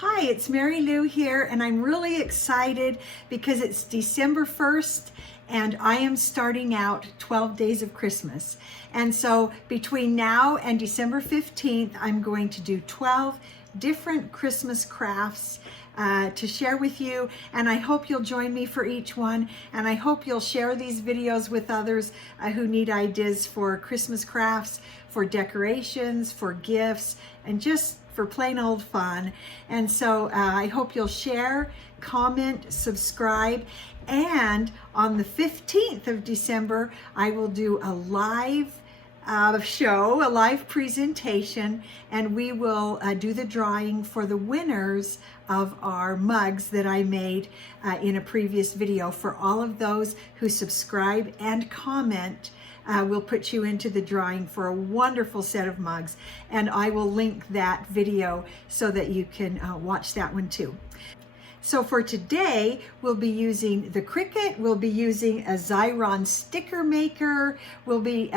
Hi, it's Mary Lou here, and I'm really excited because it's December 1st and I am starting out 12 days of Christmas. And so between now and December 15th, I'm going to do 12 different Christmas crafts to share with you, and I hope you'll join me for each one, and I hope you'll share these videos with others who need ideas for Christmas crafts, for decorations, for gifts, and just for plain old fun. And so I hope you'll share, comment, subscribe, and on the 15th of December, I will do a live show, a live presentation, and we will do the drawing for the winners of our mugs that I made in a previous video. For all of those who subscribe and comment, we'll put you into the drawing for a wonderful set of mugs, and I will link that video so that you can watch that one too. So for today, we'll be using the Cricut, we'll be using a Xyron sticker maker, we'll be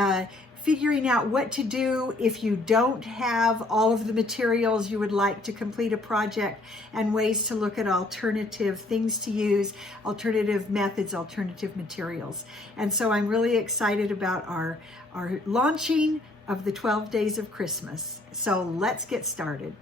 figuring out what to do if you don't have all of the materials you would like to complete a project, and ways to look at alternative things to use, alternative methods, alternative materials. And so I'm really excited about our launching of the 12 days of Christmas. So let's get started.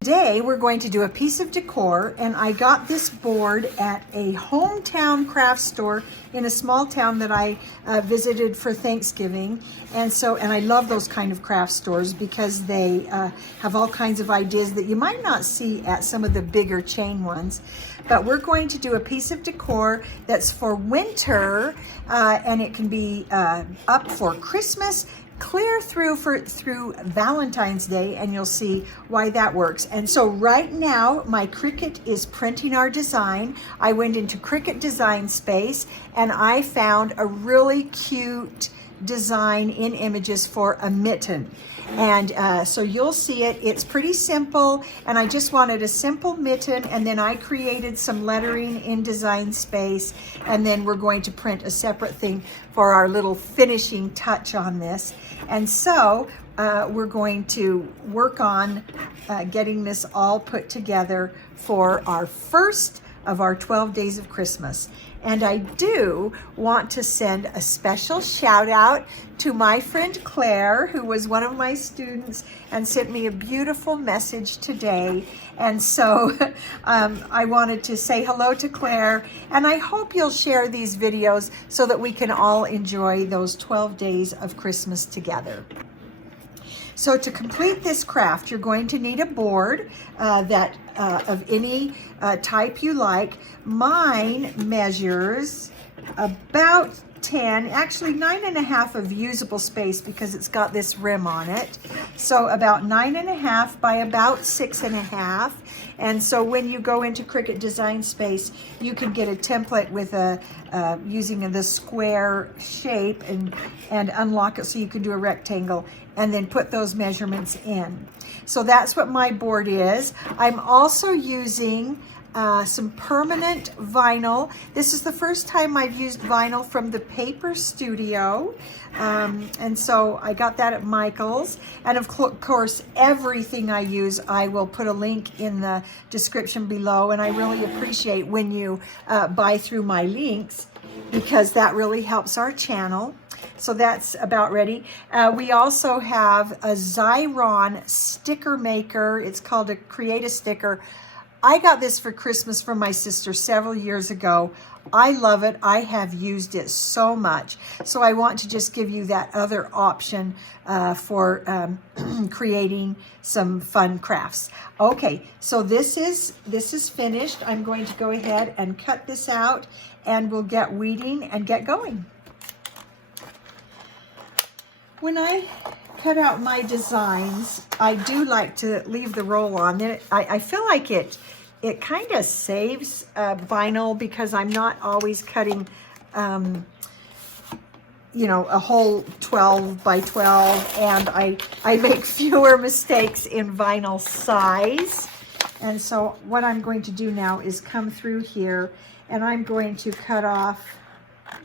Today we're going to do a piece of decor, and I got this board at a hometown craft store in a small town that I visited for Thanksgiving. And I love those kind of craft stores because they have all kinds of ideas that you might not see at some of the bigger chain ones. But we're going to do a piece of decor that's for winter, and it can be up for Christmas, clear through Valentine's Day, and you'll see why that works. And so right now my Cricut is printing our design. I went into Cricut Design Space and I found a really cute design in images for a mitten, and so you'll see it. It's pretty simple, and I just wanted a simple mitten, and then I created some lettering in Design Space, and then we're going to print a separate thing for our little finishing touch on this. And so we're going to work on getting this all put together for our first of our 12 days of Christmas. And I do want to send a special shout out to my friend Claire, who was one of my students and sent me a beautiful message today. And so I wanted to say hello to Claire, and I hope you'll share these videos so that we can all enjoy those 12 days of Christmas together. So to complete this craft, you're going to need a board of any type you like. Mine measures about 10, actually 9.5 of usable space because it's got this rim on it. So about 9.5 by about 6.5. And so when you go into Cricut Design Space, you can get a template with using the square shape and unlock it so you can do a rectangle and then put those measurements in. So that's what my board is. I'm also using some permanent vinyl. This is the first time I've used vinyl from the Paper Studio. And so I got that at Michael's. And of course, everything I use, I will put a link in the description below. And I really appreciate when you buy through my links, because that really helps our channel. So that's about ready. We also have a Xyron sticker maker. It's called a Create a Sticker. I got this for Christmas from my sister several years ago. I love it. I have used it so much. So I want to just give you that other option for creating some fun crafts. Okay, so this is finished. I'm going to go ahead and cut this out, and we'll get weeding and get going. When I cut out my designs, I do like to leave the roll on. I feel like it kind of saves vinyl, because I'm not always cutting, a whole 12 by 12, and I make fewer mistakes in vinyl size. And so what I'm going to do now is come through here, and I'm going to cut off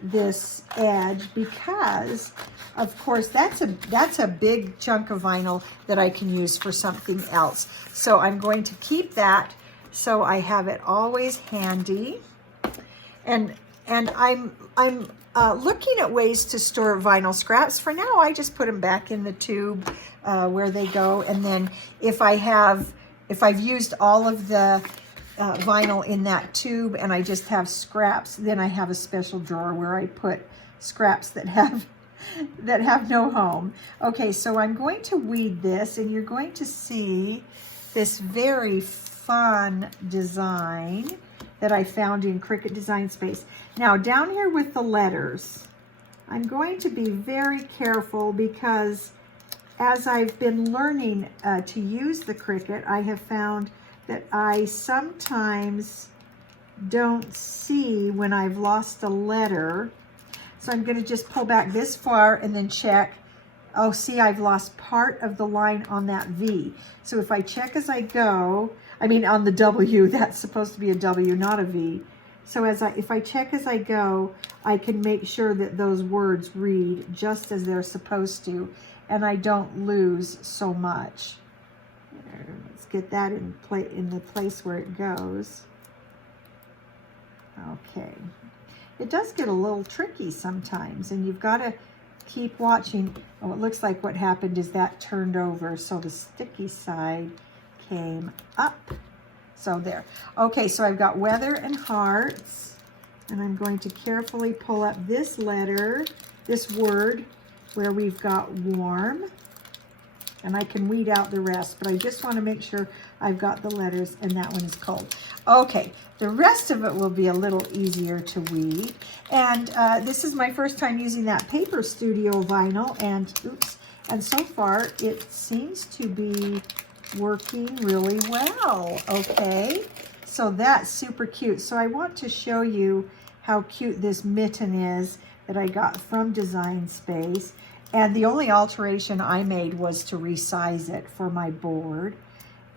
this edge because, of course, that's a big chunk of vinyl that I can use for something else. So I'm going to keep that so I have it always handy. And I'm looking at ways to store vinyl scraps. For now, I just put them back in the tube where they go. And then if I've used all of the vinyl in that tube and I just have scraps, then I have a special drawer where I put scraps that have no home. Okay, so I'm going to weed this, and you're going to see this very fun design that I found in Cricut Design Space. Now down here with the letters, I'm going to be very careful because as I've been learning to use the Cricut, I have found that I sometimes don't see when I've lost a letter. So I'm going to just pull back this far and then check. Oh, see, I've lost part of the line on that V. So if I check as I go, I mean on the W, that's supposed to be a W, not a V. So if I check as I go, I can make sure that those words read just as they're supposed to, and I don't lose so much. Let's get that in the place where it goes. Okay. It does get a little tricky sometimes, and you've got to keep watching. Oh, it looks like what happened is that turned over, so the sticky side came up. So there. Okay, so I've got weather and hearts, and I'm going to carefully pull up this letter, this word, where we've got warm, and I can weed out the rest, but I just want to make sure I've got the letters, and that one is cold. Okay, the rest of it will be a little easier to weed, and this is my first time using that Paper Studio vinyl, and so far it seems to be working really well. Okay, so that's super cute. So I want to show you how cute this mitten is that I got from Design Space, and the only alteration I made was to resize it for my board.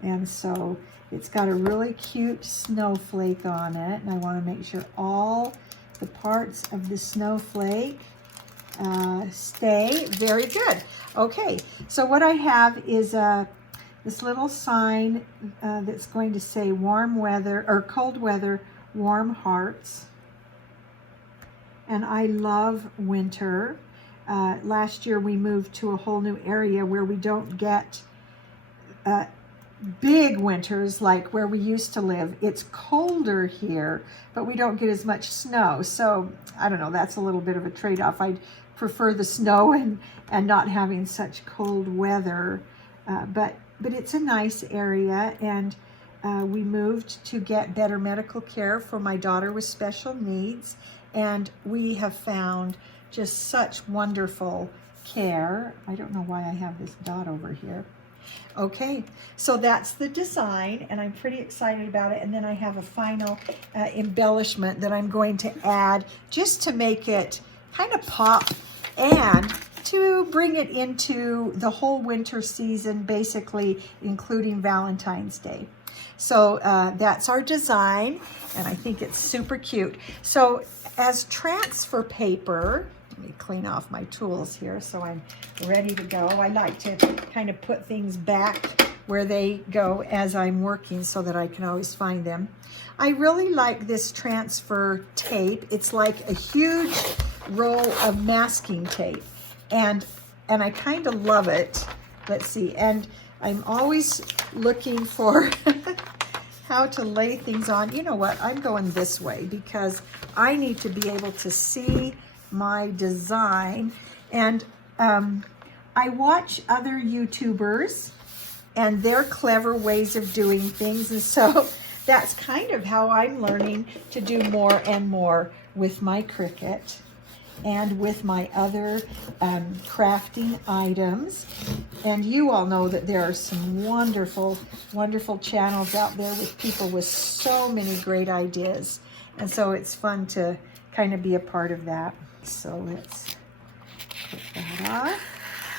And so it's got a really cute snowflake on it, and I want to make sure all the parts of the snowflake stay very good. Okay, so what I have is this little sign that's going to say warm weather or cold weather, warm hearts. And I love winter. Last year we moved to a whole new area where we don't get big winters like where we used to live. It's colder here, but we don't get as much snow. So I don't know, that's a little bit of a trade-off. I'd prefer the snow and not having such cold weather, but it's a nice area, and we moved to get better medical care for my daughter with special needs, and we have found just such wonderful care. I don't know why I have this dot over here. Okay, so that's the design, and I'm pretty excited about it. And then I have a final embellishment that I'm going to add just to make it kind of pop and to bring it into the whole winter season, basically including Valentine's Day. So that's our design, and I think it's super cute. So as transfer paper, let me clean off my tools here so I'm ready to go. I like to kind of put things back where they go as I'm working so that I can always find them. I really like this transfer tape. It's like a huge roll of masking tape, and I kind of love it. Let's see, and I'm always looking for how to lay things on. You know what, I'm going this way because I need to be able to see my design, and I watch other YouTubers and their clever ways of doing things, and so that's kind of how I'm learning to do more and more with my Cricut and with my other crafting items. And you all know that there are some wonderful, wonderful channels out there with people with so many great ideas. And so it's fun to kind of be a part of that. So let's put that off.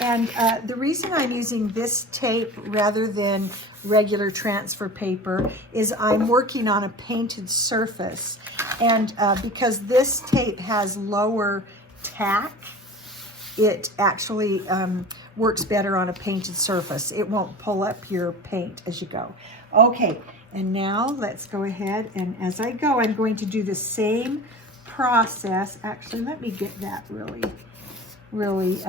And the reason I'm using this tape rather than regular transfer paper is I'm working on a painted surface. And because this tape has lower tack, it actually works better on a painted surface. It won't pull up your paint as you go. Okay, and now let's go ahead, and as I go, I'm going to do the same process. Actually, let me get that really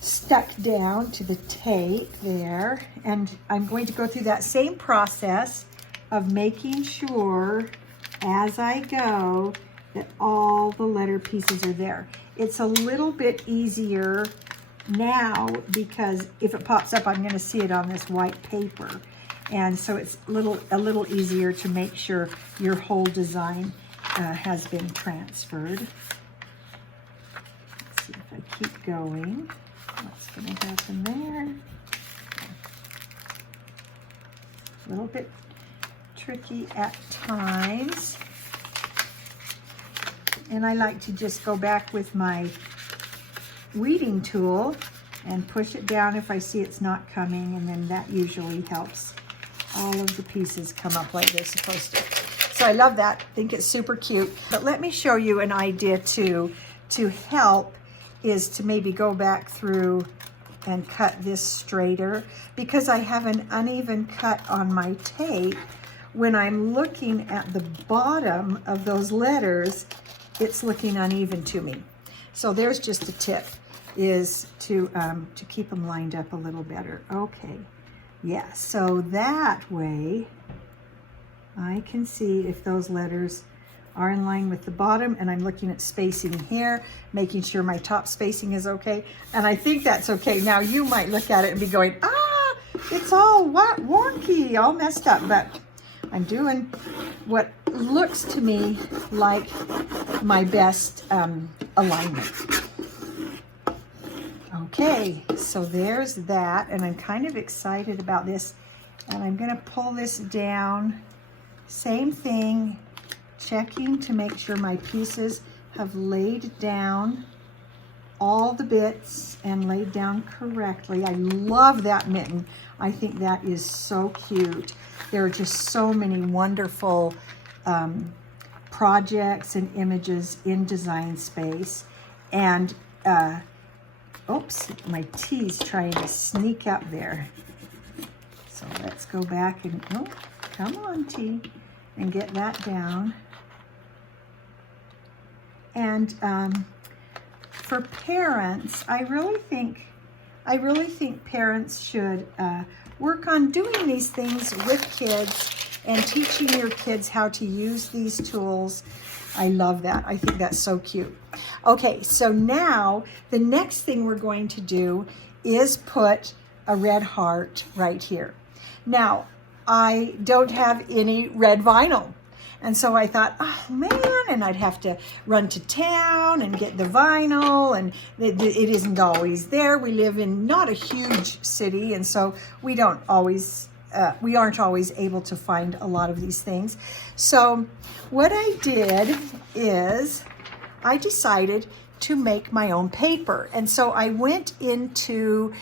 stuck down to the tape there. And I'm going to go through that same process of making sure as I go that all the letter pieces are there. It's a little bit easier now because if it pops up, I'm going to see it on this white paper. And so it's a little easier to make sure your whole design has been transferred. Let's see if I keep going. What's going to happen there? A little bit tricky at times. And I like to just go back with my weeding tool and push it down if I see it's not coming, and then that usually helps all of the pieces come up like they're supposed to. So I love that. I think it's super cute. But let me show you an idea too to help, is to maybe go back through and cut this straighter, because I have an uneven cut on my tape. When I'm looking at the bottom of those letters, it's looking uneven to me. So there's just a tip, is to keep them lined up a little better. Okay, yeah, so that way I can see if those letters are in line with the bottom, and I'm looking at spacing here, making sure my top spacing is okay, and I think that's okay. Now you might look at it and be going, ah, it's all wonky, all messed up, but I'm doing what looks to me like my best alignment. Okay, so there's that, and I'm kind of excited about this, and I'm gonna pull this down. Same thing, checking to make sure my pieces have laid down all the bits and laid down correctly. I love that mitten. I think that is so cute. There are just so many wonderful projects and images in Design Space. And, oops, my T's trying to sneak up there. So let's go back and, oh, come on, T, and get that down. And for parents, I really think parents should work on doing these things with kids and teaching your kids how to use these tools. I love that. I think that's so cute. Okay, so now the next thing we're going to do is put a red heart right here. Now, I don't have any red vinyl. And so I thought, oh man, and I'd have to run to town and get the vinyl, and it isn't always there. We live in not a huge city, and so we aren't always able to find a lot of these things. So what I did is I decided to make my own paper. And so I went into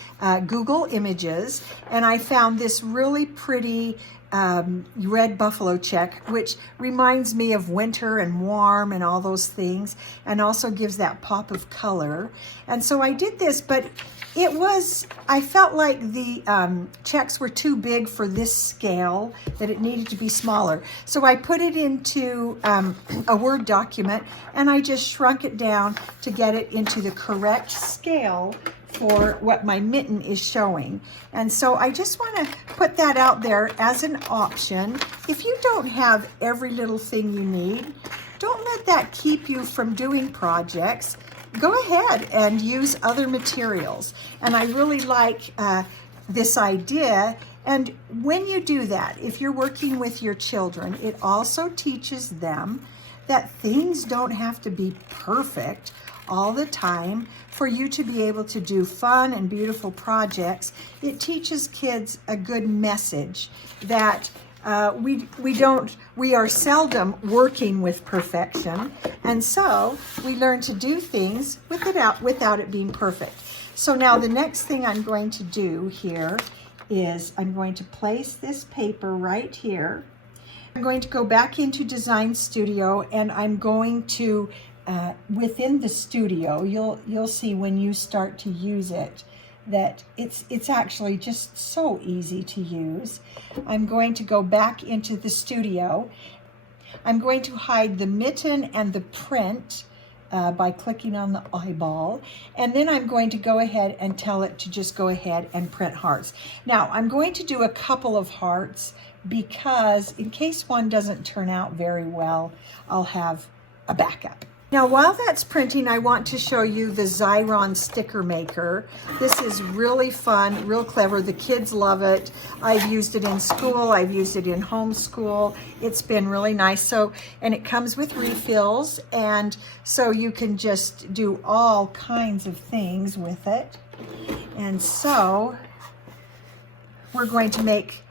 Google Images, and I found this really pretty red buffalo check, which reminds me of winter and warm and all those things, and also gives that pop of color. And so I did this, but I felt like the checks were too big for this scale, that it needed to be smaller. So I put it into a Word document, and I just shrunk it down to get it into the correct scale for what my mitten is showing. And so I just want to put that out there as an option. If you don't have every little thing you need, don't let that keep you from doing projects. Go ahead and use other materials. And I really like this idea. And when you do that, if you're working with your children, it also teaches them that things don't have to be perfect all the time for you to be able to do fun and beautiful projects. It teaches kids a good message that we are seldom working with perfection, and so we learn to do things without it being perfect. So now the next thing I'm going to do here is I'm going to place this paper right here. I'm going to go back into Design Studio, and I'm going to, within the studio, you'll see when you start to use it that it's actually just so easy to use. I'm going to go back into the studio. I'm going to hide the mitten and the print by clicking on the eyeball, and then I'm going to go ahead and tell it to just go ahead and print hearts. Now I'm going to do a couple of hearts because in case one doesn't turn out very well, I'll have a backup. Now while that's printing, I want to show you the Xyron sticker maker. This is really fun, real clever. The kids love it. I've used it in school, I've used it in homeschool. It's been really nice. So, and it comes with refills, and so you can just do all kinds of things with it. And so we're going to make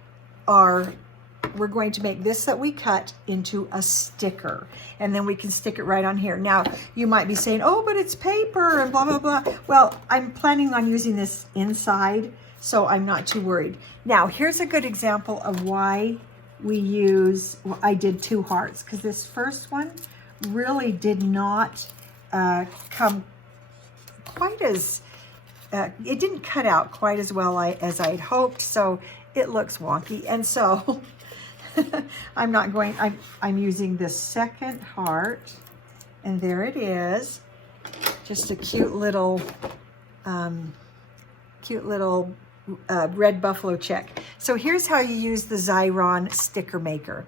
this that we cut into a sticker, and then we can stick it right on here. Now you might be saying, oh, but it's paper and blah blah blah. Well, I'm planning on using this inside, so I'm not too worried. Now here's a good example of why I did 2 hearts, because this first one really did not come quite as it didn't cut out quite as well as I'd hoped, so it looks wonky. And so I'm using this second heart, and there it is, just a cute little red buffalo check. So here's how you use the Xyron sticker maker.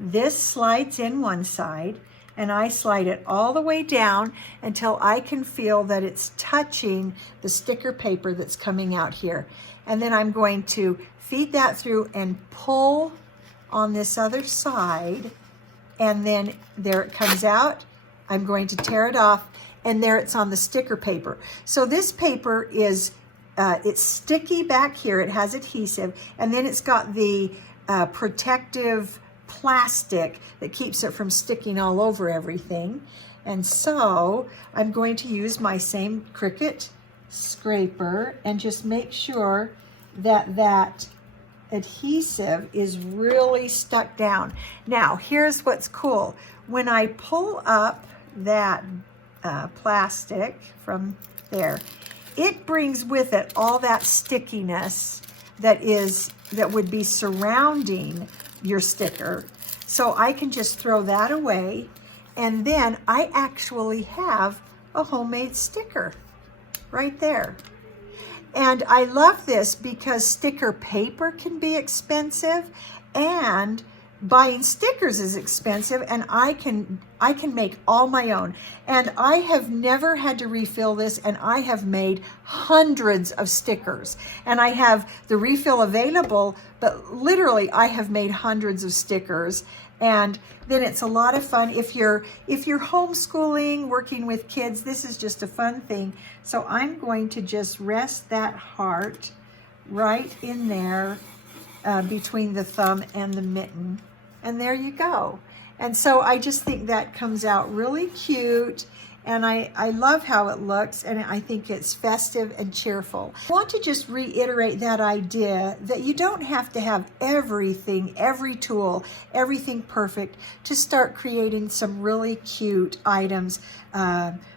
This slides in one side, and I slide it all the way down until I can feel that it's touching the sticker paper that's coming out here. And then I'm going to feed that through and pull on this other side, and then there it comes out. I'm going to tear it off, and there it's on the sticker paper. So this paper is, it's sticky back here, it has adhesive, and then it's got the protective plastic that keeps it from sticking all over everything. And so I'm going to use my same Cricut scraper and just make sure that that adhesive is really stuck down. Now here's what's cool. When I pull up that plastic from there, it brings with it all that stickiness that would be surrounding your sticker. So I can just throw that away, and then I actually have a homemade sticker right there. And I love this because sticker paper can be expensive, and buying stickers is expensive, and I can make all my own. And I have never had to refill this, and I have made hundreds of stickers. And I have the refill available, but literally I have made hundreds of stickers. And then it's a lot of fun. If you're homeschooling, working with kids, this is just a fun thing. So I'm going to just rest that heart right in there between the thumb and the mitten. And there you go. And so I just think that comes out really cute, and I love how it looks, and I think it's festive and cheerful. I want to just reiterate that idea that you don't have to have everything, every tool, everything perfect to start creating some really cute items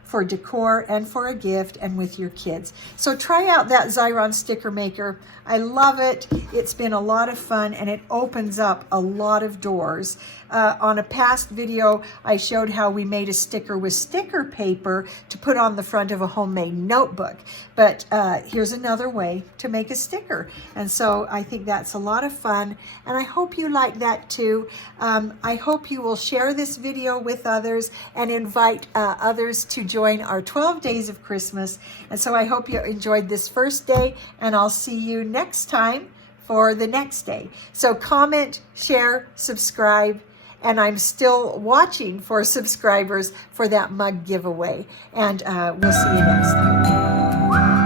for decor and for a gift and with your kids. So try out that Xyron sticker maker. I love it. It's been a lot of fun, and it opens up a lot of doors. On a past video, I showed how we made a sticker with sticker paper to put on the front of a homemade notebook. But here's another way to make a sticker. And so I think that's a lot of fun, and I hope you like that too. I hope you will share this video with others and invite others to join our 12 days of Christmas. And so I hope you enjoyed this first day, and I'll see you next time for the next day. So comment, share, subscribe, and I'm still watching for subscribers for that mug giveaway. And we'll see you next time.